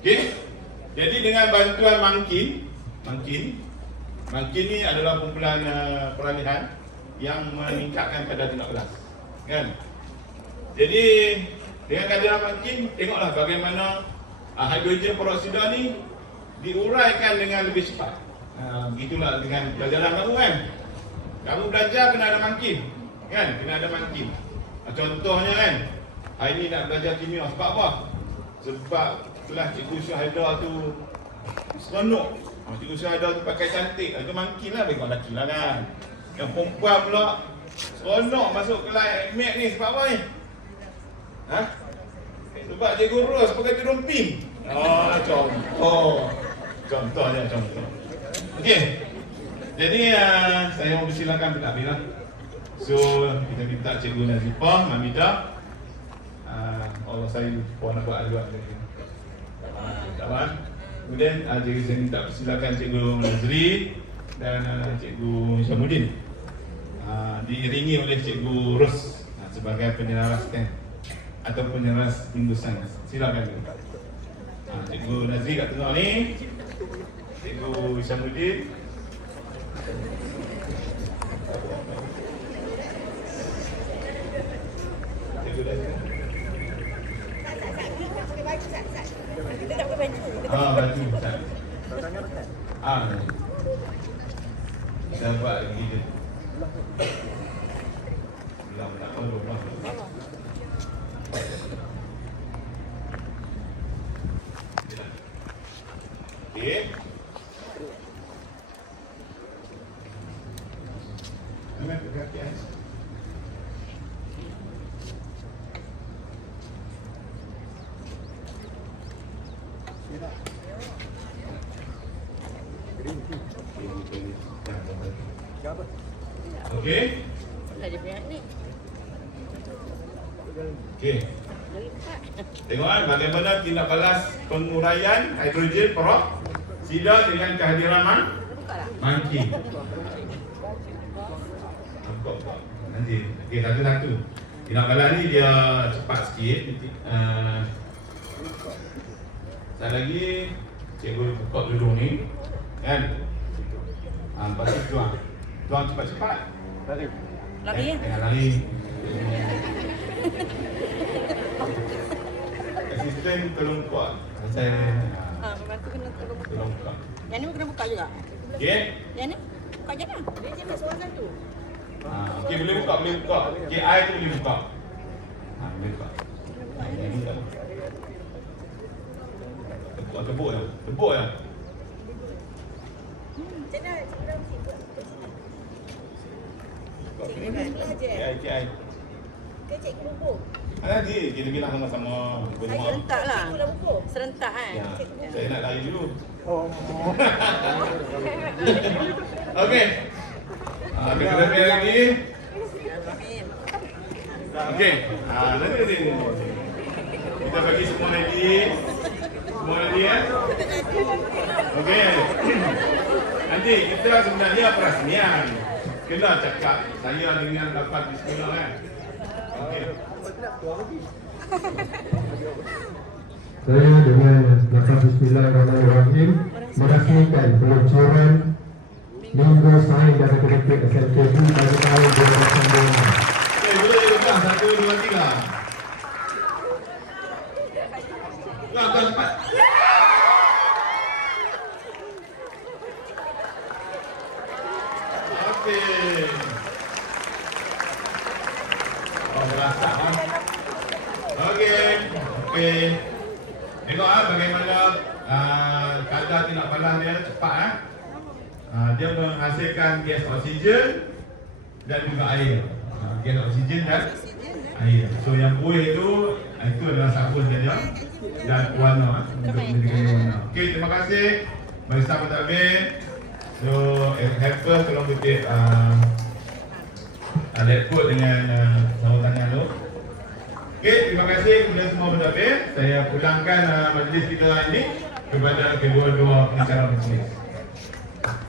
Okey. Jadi dengan bantuan Mangkin ni adalah kumpulan peralihan yang meningkatkan kadar tindak balas. Kan? Jadi dengan kadar Mangkin, tengoklah bagaimana hidrogen peroksida ni diuraikan dengan lebih cepat. Begitulah dengan pelajaran kamu kan. Kamu belajar kena ada Mangkin. Kan? Kena ada Mangkin. Contohnya kan, hari ni nak belajar kimia. Sebab apa? Sebab kelas Cikgu Syahidah tu seronok. Cikgu Syahidah tu pakai cantik. Itu Mangkin lah, bagi lelaki lah kan. Yang perempuan pula seronok masuk kelas MAC ni. Sebab apa ni? Sebab Cikgu Ros pakai tudung pink. Contohnya. Okey. Jadi saya mau persilakan pendamping lah. So kita minta Cikgu Nazifah, Mamida. Allah saya puan nak buat aduan lagi. Kawan. Kemudian jadi saya minta persilakan Cikgu Nazri dan Cikgu Syamuddin. Diiringi oleh Cikgu Ros sebagai penyeras atau penyeras ingusan. Silakan. Cikgu Nazri kat tengah ni. Cikgu Syamuddin. Cikgu Nazri. Baju. Kita buat lagi je. Bilang tak perlu lah. Okey. Ambil kaki ais. Okey. Okey. Tengok bagaimana tindak balas penguraian hidrogen peroksida dengan kehadiran Mangkin. Nanti okey, satu-satu. Tindak balas ni dia cepat sikit. Sekali lagi cikgu buka dulu ni kan. Lepas tu tuang cepat-cepat. Lari ya? Lari. Asisten tolong buka. Saya membantu kena tolong buka. Yang ni kena buka juga. Okey. Yang ni buka je lah. Dia jenis warna tu. Okey, boleh buka. Okey, air tu boleh buka. Boleh buka. Ini tak. Tepuk ya. Okey. Ke cikgu buku? Nanti kita bilang sama-sama. Saya serentak lah. Serentak kan. Ya, saya nak lari dulu. Okey. Kita kena lagi. Okey. Nanti. Kita bagi semua lagi. Ya. Okey. Nanti kita sebenarnya perasmian. Kena cakap saya dengan dapat di sekolah kan. Okey. Saya dengan lafaz Bismillahirrahmanirrahim merasmikan peluncuran Minggu Sains dan Matematik SMK pada tahun 2019. Okey, boleh buka 1, 2, 3. Tuan cepat. Okey. Berasa kan? Okey. Tengok bagaimana kadar tindak balas dia cepat dia menghasilkan gas oksigen dan juga air. Gas oksigen dan air. So yang buih itu adalah sabun saja dan warna untuk menjadikan warna. Okey, terima kasih. Barista pentadbir. So helper tolong kutip laptop dengan sarung tangan tu. Okey, terima kasih kepada semua pentadbir. Saya pulangkan majlis kita hari ini kepada kedua-dua pengacara majlis.